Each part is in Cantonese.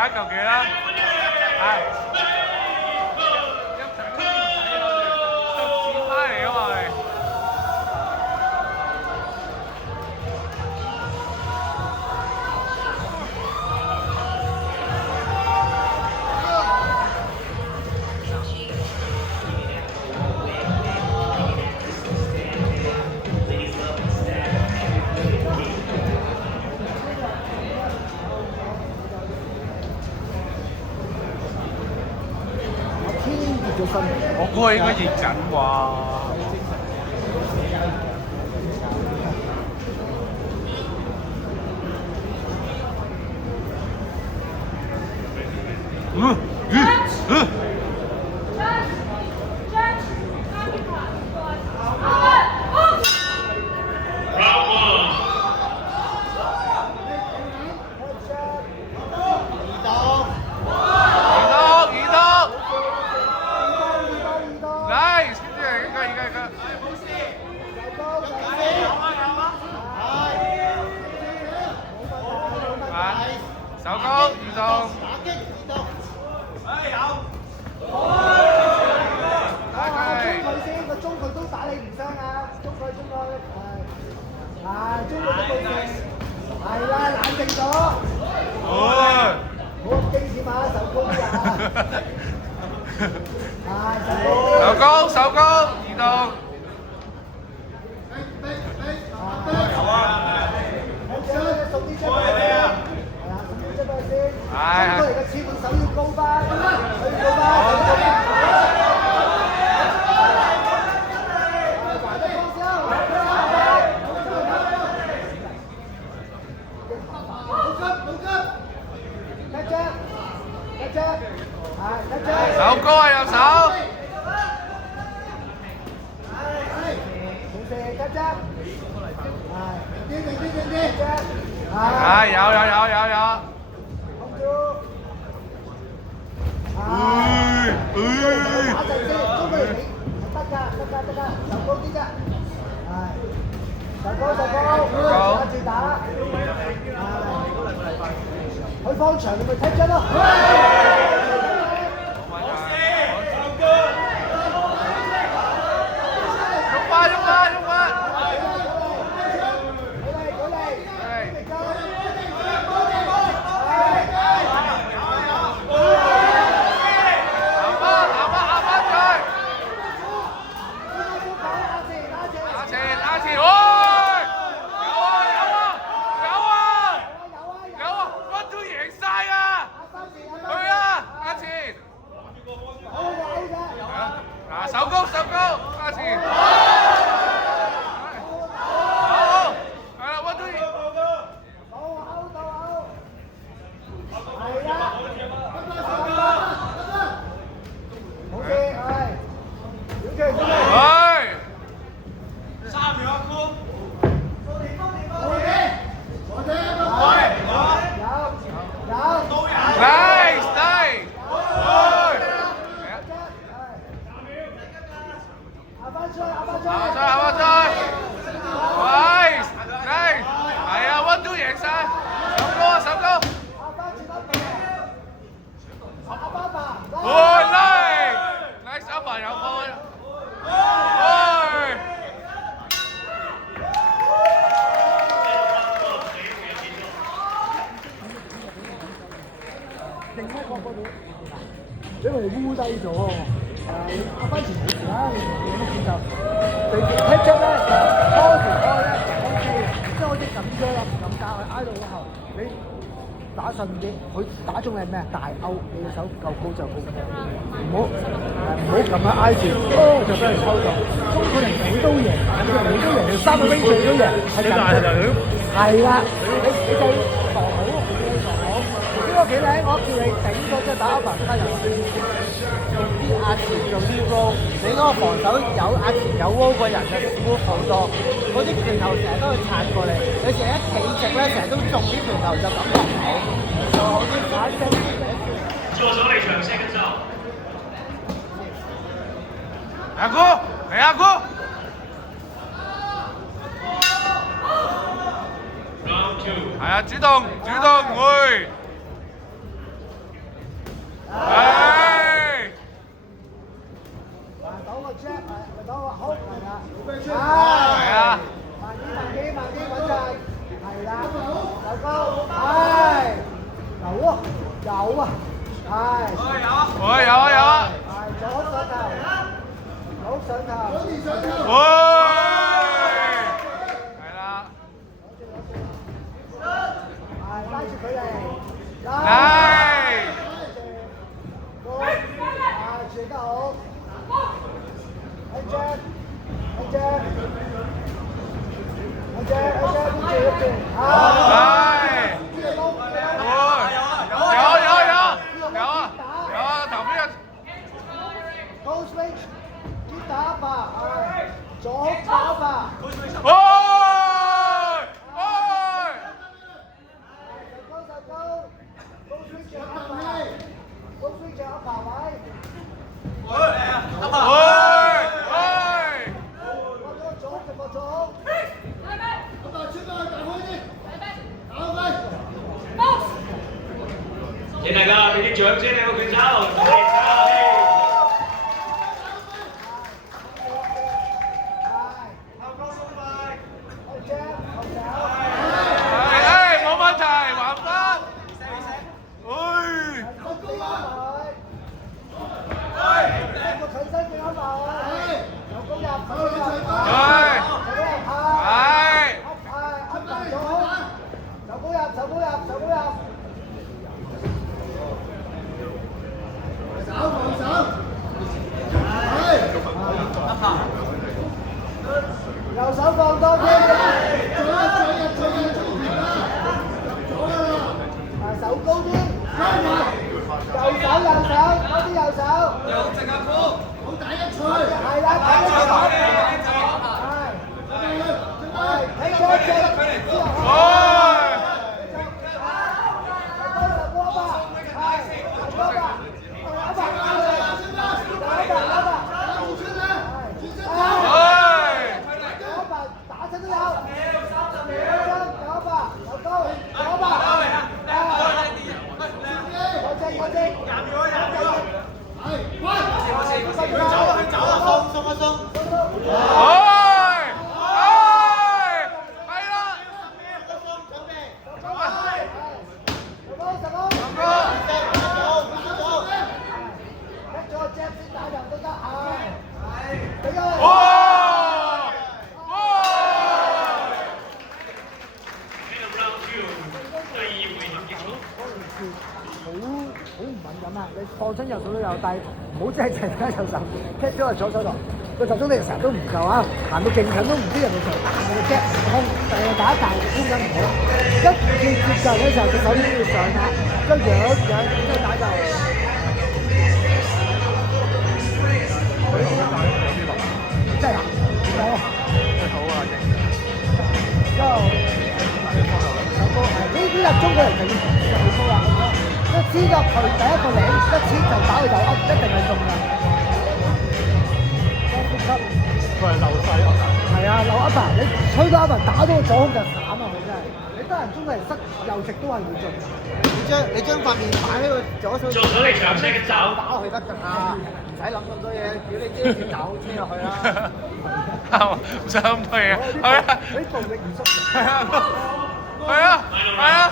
買一嚿幾啦？係。一陣都唔使我哋執錢翻嚟啊嘛我哋。我估佢應該熱緊啩。手高移動，打擊移動，有，打佢先，個中佢都打你唔傷啊，中佢，係，中佢都冇事，係啦，冷靜咗，好咁驚險啊，手高啊，係手高，移動，有啊，送啲出嚟啊！係。過嚟嘅切換手要高翻，手要高翻。還得放手，冇急，一張，係，手高啊，右手。冇事，一張，係，有。打陣先，中佢嚟你得㗎，手高啲啫，係，手高，打住打，係，佢放長你咪踢出咯。喐翻！手高，阿前，好，係啦，溫中賢，好，係啦，好嘅，係，係，3秒一箍，因為烏低咗，壓翻前冇事啦，你就踢出咧，拖前拖咧就 OK 嘅，即係好似咁啫啦，唔敢加佢挨到後，你打順啲，佢打中係咩大勾，你嘅手夠高就高，唔好咁樣挨住，就俾人抽中，中佢嚟你都贏，你3個 wing 都贏，係係啦，你就防好。呢個幾靚，我叫你頂咗即係打一板加油，用啲壓前用啲 roll， 你嗰個防守有壓前有 roll 個人就 smooth 好多，嗰啲拳頭成日都會擦過嚟，你成日一企直咧，成日都中啲拳頭就感覺唔好，做好啲反擊。做咗你長聲嘅時候，阿哥，係阿哥。係啊，主動會。係。打個 jab 係，打個 hook 係啦。係啊。慢啲穩陣，係啦。手高，係。有啊，係。有啊。係左上頭，左上頭。喂！係啦。係拉住佢哋。Nice！傳得好。Go switch， 啲打法，左打法。手高，Go switch ，Go switch 阿爸位。Trên này cơ, đi trước trên này có khuyến sao.冇問題，還得。右手放多啲，手高啲，右手，多啲右手，好打一錘，係啦，打一錘，係，睇咗一隻，好唔敏感啊！你放親右手都有，但係唔好真係成間右手踢咗喺左手度，個集中力成日都唔夠啊！行到勁近都唔知人哋就彈你個 jab 空，但係打一彈空緊唔好，一接近嘅時候隻手已經要上啦，一樣即係打就。真係啊！好啊，勁！之後手高呢入中嘅人就要好高啦。一黐入去第一個領，一黐就打佢就噏，一定係中㗎。呼吸，佢係漏勢噏㗎。係啊，漏噏啊！你吹到噏啊，打到個左胸就慘啊！佢真係，你得人中係塞右直都係會中。你將塊面擺喺個左手，做手力長車嘅走，打落去得㗎啦，唔使諗咁多嘢，屌你遮住走黐落去啦。唔使咁多嘢，係啊，你暴力唔縮。係啊，係啊。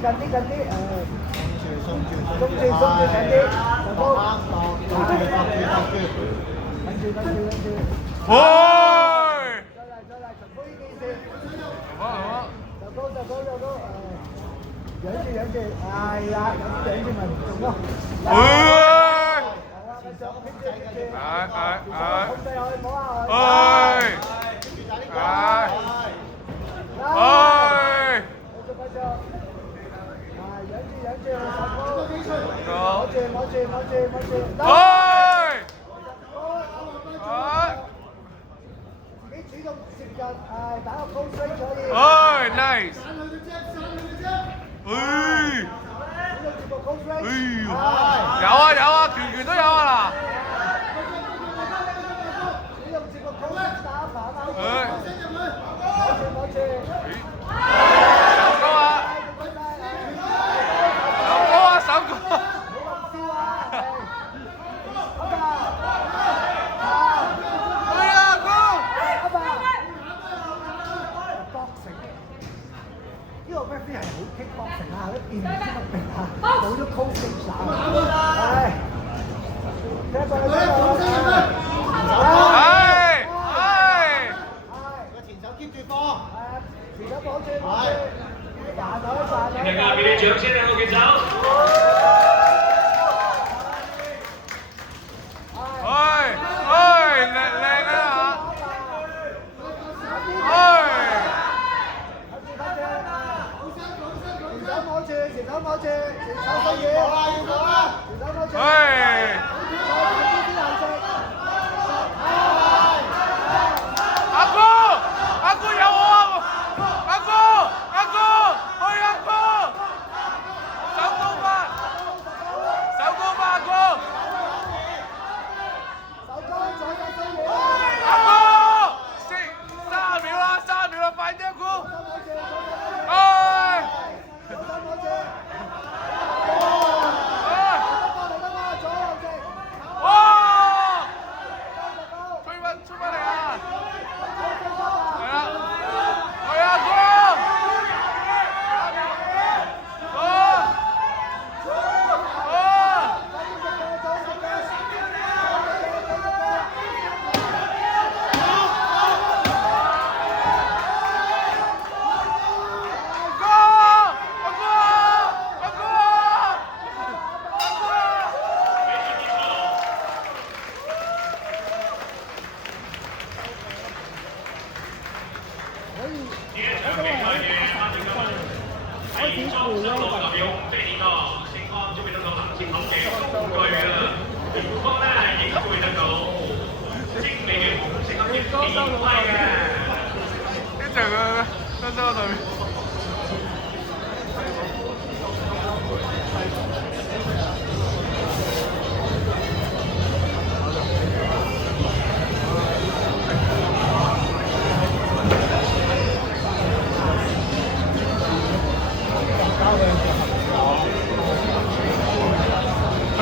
近啲，鬆住，近啲，手高，跟住，喂！再嚟，重複呢件事，好，手高，仰住，係啦，仰住咪唔中咯。係啊，咪上個拼住，控制佢，摸下佢。繼續，仰住，手高，攞住，自己主動接近，打個高衰咗要。nice！有啊，拳都有啊嗱。主動接個高打反啦。冇咗 coaching 曬，係。睇過你個前手 keep 住波，前手保住，彈開請大家俾啲掌聲啊！我嘅手。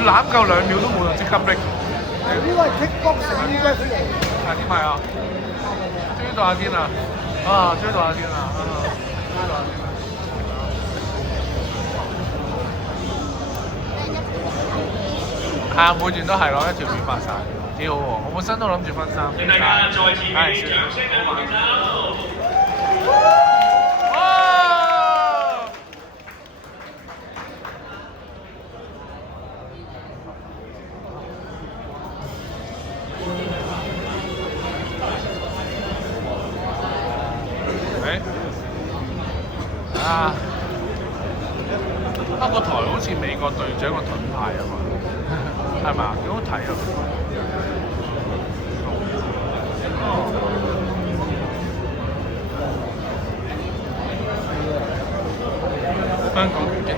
攬夠2秒都冇就即刻逼。呢個係 kickboxing 呢個嚟。阿天咪啊，追到阿天啦！啊，追到阿天啦！追到阿天啦！係啊，每段都係攞一條片發晒，幾好喎！我本身都諗住分3。請大家再次俾啲掌聲啊！我嘅手。個台好似美國隊長個盾牌啊嘛，係咪啊？幾好睇啊！香港拳擊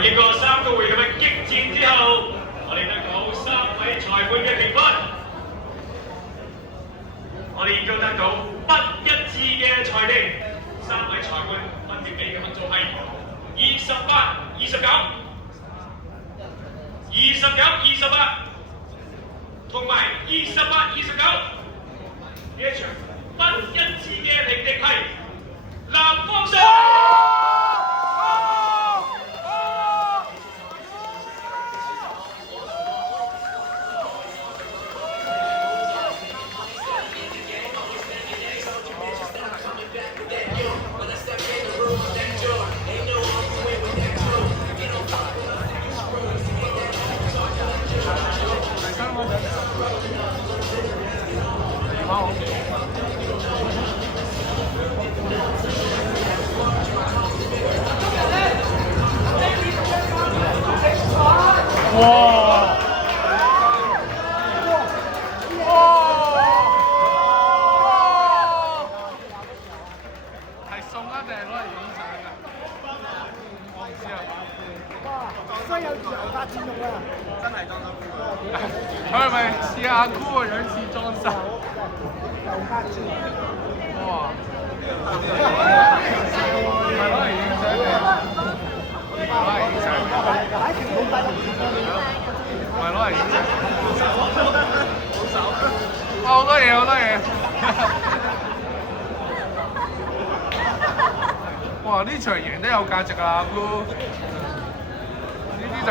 經過3個回合嘅激戰之後，我哋得到3位裁判嘅評分。我哋亦都得到不一致嘅裁定，3位裁判分別俾嘅分數係28、29、29、28同埋28、29。呢一場不一致嘅評定係南方勝。佢係咪似阿姑個樣似裝修？哇！係攞嚟影相嘅，攞嚟影相嘅，唔係攞嚟影相。好多嘢，好多嘢。哇！呢場贏得有價值啊，阿姑。